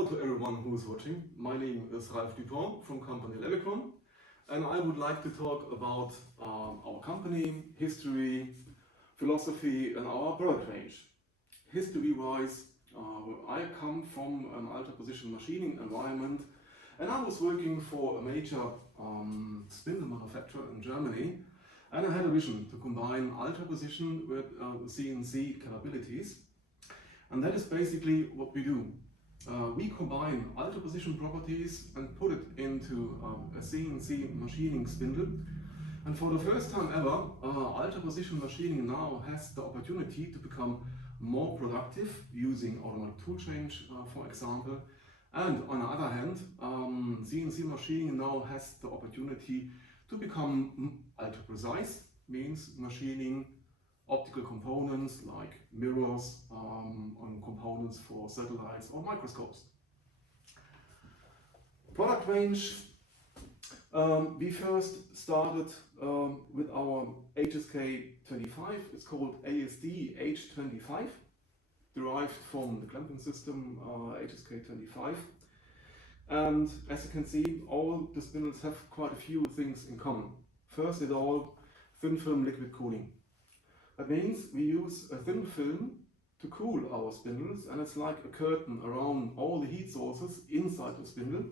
Hello to everyone who is watching. My name is Ralf Dupont from company Levicron, and I would like to talk about our company, history, philosophy and our product range. History-wise, I come from an alta position machining environment, and I was working for a major spindle manufacturer in Germany, and I had a vision to combine alta position with CNC capabilities, and that is basically what we do. We combine alta position properties and put it into a CNC machining spindle. And for the first time ever, alta position machining now has the opportunity to become more productive using automatic tool change, for example. And on the other hand, CNC machining now has the opportunity to become ultra precise, means machining optical components like mirrors on components for satellites or microscopes. Product range, we first started with our HSK25, it's called ASD H25, derived from the clamping system HSK25. And as you can see, all the spindles have quite a few things in common. First of all, thin film liquid cooling. That means we use a thin film to cool our spindles, and it's like a curtain around all the heat sources inside the spindle.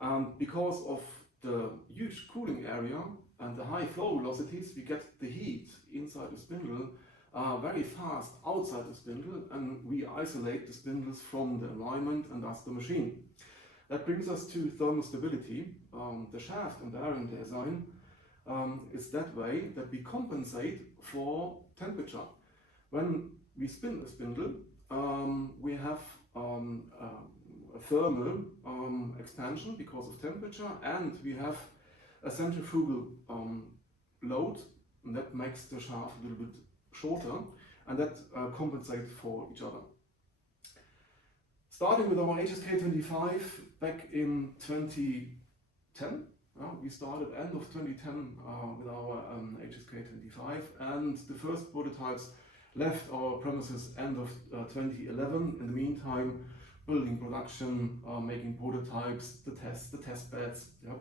And because of the huge cooling area and the high flow velocities, we get the heat inside the spindle very fast outside the spindle, and we isolate the spindles from the environment and thus the machine. That brings us to thermal stability. The shaft and bearing design is that way that we compensate for temperature. When we spin a spindle, we have a thermal expansion because of temperature, and we have a centrifugal load, and that makes the shaft a little bit shorter, and that compensates for each other. Starting with our HSK25 back in 2010, we started end of 2010 with our HSK25, and the first prototypes left our premises end of 2011. In the meantime, building production, making prototypes, the test beds. Yeah.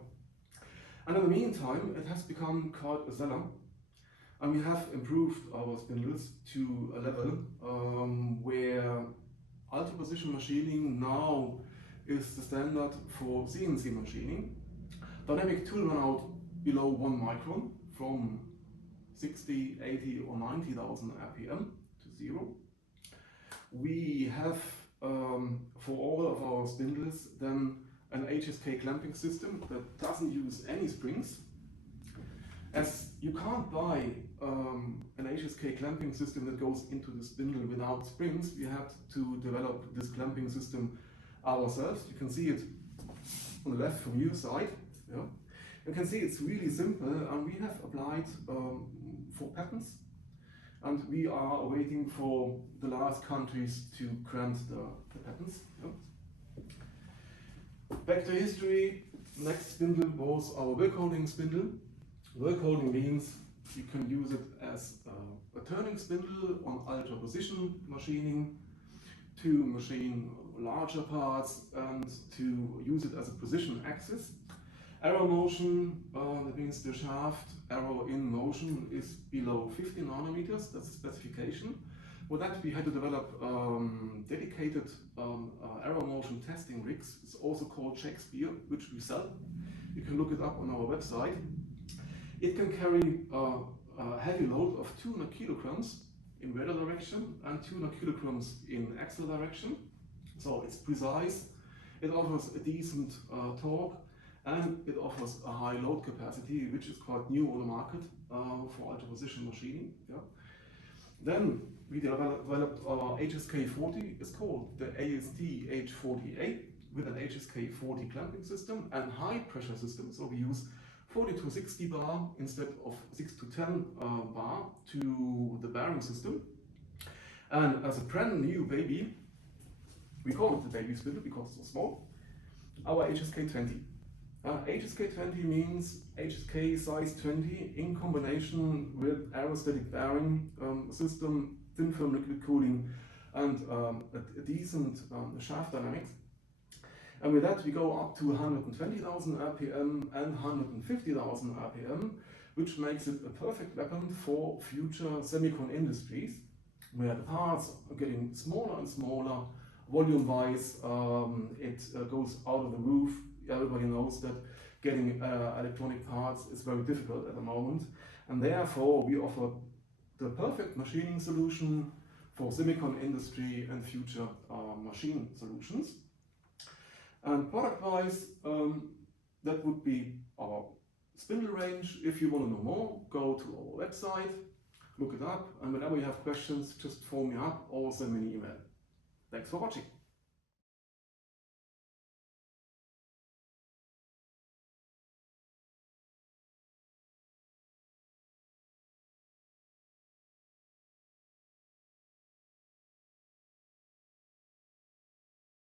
And in the meantime, it has become quite a seller, and we have improved our spindles to a level where alta position machining now is the standard for CNC machining. Dynamic tool run out below 1 micron from 60, 80 or 90,000 RPM to 0. We have for all of our spindles then an HSK clamping system that doesn't use any springs. As you can't buy an HSK clamping system that goes into the spindle without springs, we had to develop this clamping system ourselves. You can see it on the left from your side. Yeah. You can see it's really simple, and we have applied 4 patents, and we are waiting for the last countries to grant the patents. Yeah. Back to history, next spindle was our work holding spindle. Work holding means you can use it as a turning spindle on alta position machining, to machine larger parts, and to use it as a precision axis. Arrow motion, that means the shaft arrow in motion is below 50 nanometers, that's the specification. For that we had to develop dedicated arrow motion testing rigs. It's also called Shakespeare, which we sell. You can look it up on our website. It can carry a heavy load of 200 kilograms in radial direction and 200 kilograms in axial direction. So it's precise, it offers a decent torque, and it offers a high load capacity, which is quite new on the market for alta position machining. Yeah. Then we developed our HSK40. It's called the ASD H40A with an HSK40 clamping system and high pressure system. So we use 40 to 60 bar instead of 6 to 10 bar to the bearing system. And as a brand new baby, we call it the baby spindle because it's so small, our HSK20. HSK20 means HSK size 20 in combination with aerostatic bearing system, thin film liquid cooling, and a decent shaft dynamics. And with that we go up to 120,000 RPM and 150,000 RPM, which makes it a perfect weapon for future semicon industries, where the parts are getting smaller and smaller. Volume-wise, it goes out of the roof. Everybody knows that getting electronic parts is very difficult at the moment, and therefore we offer the perfect machining solution for semicon industry and future machine solutions. And product-wise, that would be our spindle range. If you want to know more, go to our website, look it up, and whenever you have questions, just phone me up or send me an email. Thanks for watching.